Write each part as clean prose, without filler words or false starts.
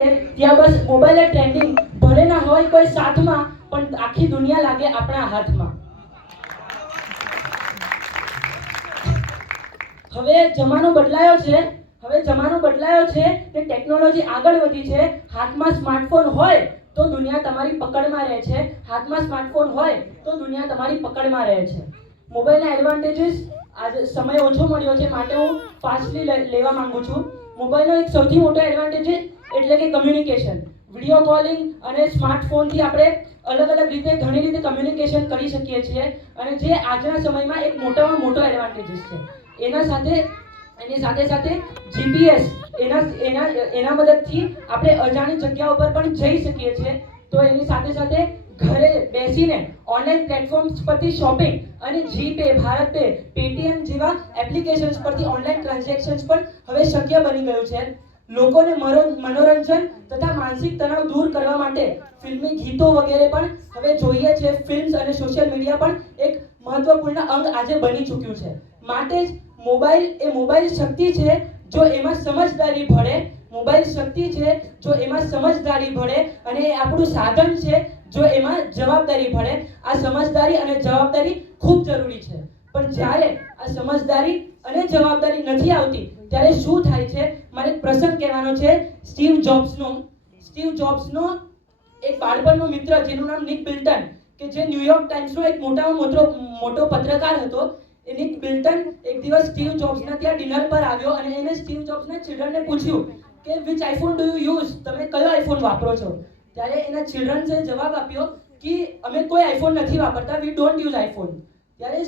ત્યાં બસ mobile trending ભલે ના હોય કોઈ સાથમાં પણ આખી દુનિયા લાગે આપણા હાથમાં. હવે જમાનો બદલાયો છે કે ટેકનોલોજી આગળ વધી છે. હાથમાં સ્માર્ટફોન હોય તો દુનિયા તમારી પકડમાં રહે છે. હાથમાં સ્માર્ટફોન હોય તો દુનિયા તમારી પકડમાં રહે છે. મોબાઈલના એડવાન્ટેજીસ આજે સમય ઓછો મળ્યો છે માટે હું ફાસ્ટલી લેવા માંગુ છું. મોબાઈલનો એક સૌથી મોટો એડવાન્ટેજ એટલે કે કમ્યુનિકેશન. વિડીયો કોલિંગ અને સ્માર્ટફોનથી આપણે અલગ અલગ રીતે ઘણી રીતે કમ્યુનિકેશન કરી શકીએ છીએ અને જે આજના સમયમાં એક મોટામાં મોટો એડવાન્ટેજીસ છે. એની સાથે જીપીએસ એના મદદથી આપણે અજાણી જગ્યાઓ પર પણ જઈ શકીએ છીએ. તો એની સાથે ઘરે બેસીને ઓનલાઈન પ્લેટફોર્મ્સ પરથી શોપિંગ અને જીપે, ભારતપે, પેટીએમ જેવા એપ્લિકેશન્સ પરથી ઓનલાઈન ટ્રાન્ઝેક્શન્સ પણ હવે શક્ય બની ગયું છે. લોકોને મનોરંજન તથા માનસિક તણાવ દૂર કરવા માટે ફિલ્મી ગીતો વગેરે પણ હવે જોઈએ છે. ફિલ્મ્સ અને સોશિયલ મીડિયા પણ એક મહત્વપૂર્ણ અંગ આજે બની ચૂક્યું છે. માટે જ મોબાઈલ શક્તિ છે જો એમાં સમજદારી ભળે અને એ આપણું સાધન છે જો એમાં જવાબદારી ભળે. આ સમજદારી અને જવાબદારી ખૂબ જરૂરી છે. પણ જ્યારે આ સમજદારી અને જવાબદારી નથી આવતી ત્યારે શું થાય છે? મારે એક પ્રસંગ કહેવાનો છે સ્ટીવ જોબ્સનો એક બાળપણનો મિત્ર જેનું નામ નિક બિલ્ટન, કે જે ન્યુયોર્ક ટાઈમ્સનો એક મોટામાં મોટો પત્રકાર હતો. નિક બિલ્ટન એક દિવસ સ્ટીવ જોબ્સના ત્યાં ડિનર પર આવ્યો અને એને સ્ટીવ જોબ્સના ચિલ્ડ્રનને પૂછ્યું કે which iPhone do you use, તમે કયો આઈફોન વાપરો છો? ત્યારે એના ચિલ્ડ્રન્સે જવાબ આપ્યો કે અમે કોઈ આઈફોન નથી વાપરતા, વી ડોન્ટ યુઝ આઈફોન. ત્યારે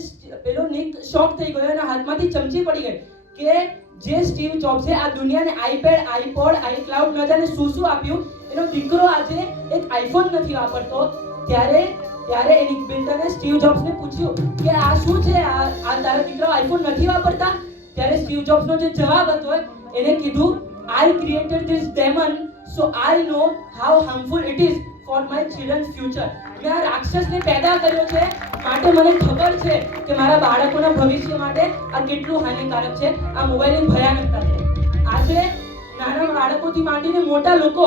પેલો નિક શોક થઈ ગયો, એના હાથમાંથી ચમચી પડી ગઈ કે જે સ્ટીવ જોબ્સે આ દુનિયાને આઈપેડ, આઈપોડ, આઈક્લાઉડ ન જાણે શું આપ્યું, એનો દીકરો આજે એક આઈફોન નથી વાપરતો. ત્યારે નિક બિલ્ટને સ્ટીવ જોબ્સને પૂછ્યું કે આ શું છે, આ તારા દીકરો આઈફોન નથી વાપરતા? ત્યારે સ્ટીવ જોબ્સનો જે જવાબ હતો એને કીધું, I created this demon so I know how harmful it is for my children's future. મેં આ રાક્ષસને પેદા કર્યો છે માટે મને ખબર છે કે મારા બાળકોના ભવિષ્ય માટે આ કેટલું હાનિકારક છે, આ મોબાઈલની ભયાનકતા છે. આજે નાના બાળકોથી માંડીને મોટા લોકો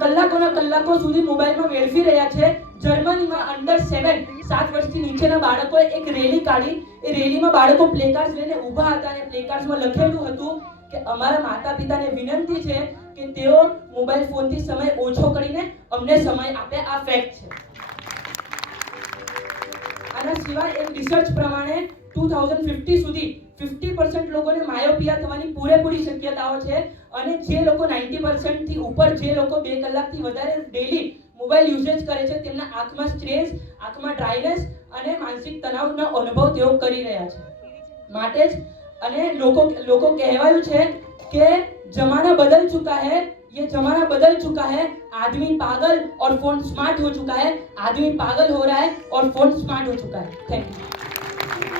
કલાકો સુધી મોબાઈલમાં વેડફી રહ્યા છે. જર્મનીમાં અંડર 7 વર્ષથી નીચેના બાળકોએ એક રેલી કાઢી. એ રેલીમાં બાળકો પ્લેકાર્ડ્સ લઈને ઊભા હતા અને પ્લેકાર્ડ્સમાં લખેલું હતું કે અમારા માતા પિતાને વિનંતી છે કે તેઓ મોબાઈલ ફોનથી સમય ઓછો કરીને અમને સમય આપે. આ ફેક્ટ છે. આના સિવાય એક રિસર્ચ પ્રમાણે 2050 સુધી 50% લોકોને માયોપિયા થવાની પૂરેપૂરી શક્યતાઓ છે અને જે લોકો 90% થી ઉપર, જે લોકો 2 કલાકથી વધારે ડેઈલી મોબાઈલ યુઝેજ કરે છે, તેમના આંખમાં સ્ટ્રેસ, આંખમાં ડ્રાયનેસ અને માનસિક તણાવનો અનુભવ તેઓ કરી રહ્યા છે. માટે જ અને લોકો કહેવાયું છે કે जमाना बदल चुका है, ये जमाना बदल चुका है, आदमी पागल और फोन स्मार्ट हो चुका है, आदमी पागल हो रहा है और फोन स्मार्ट हो चुका है. Thank you.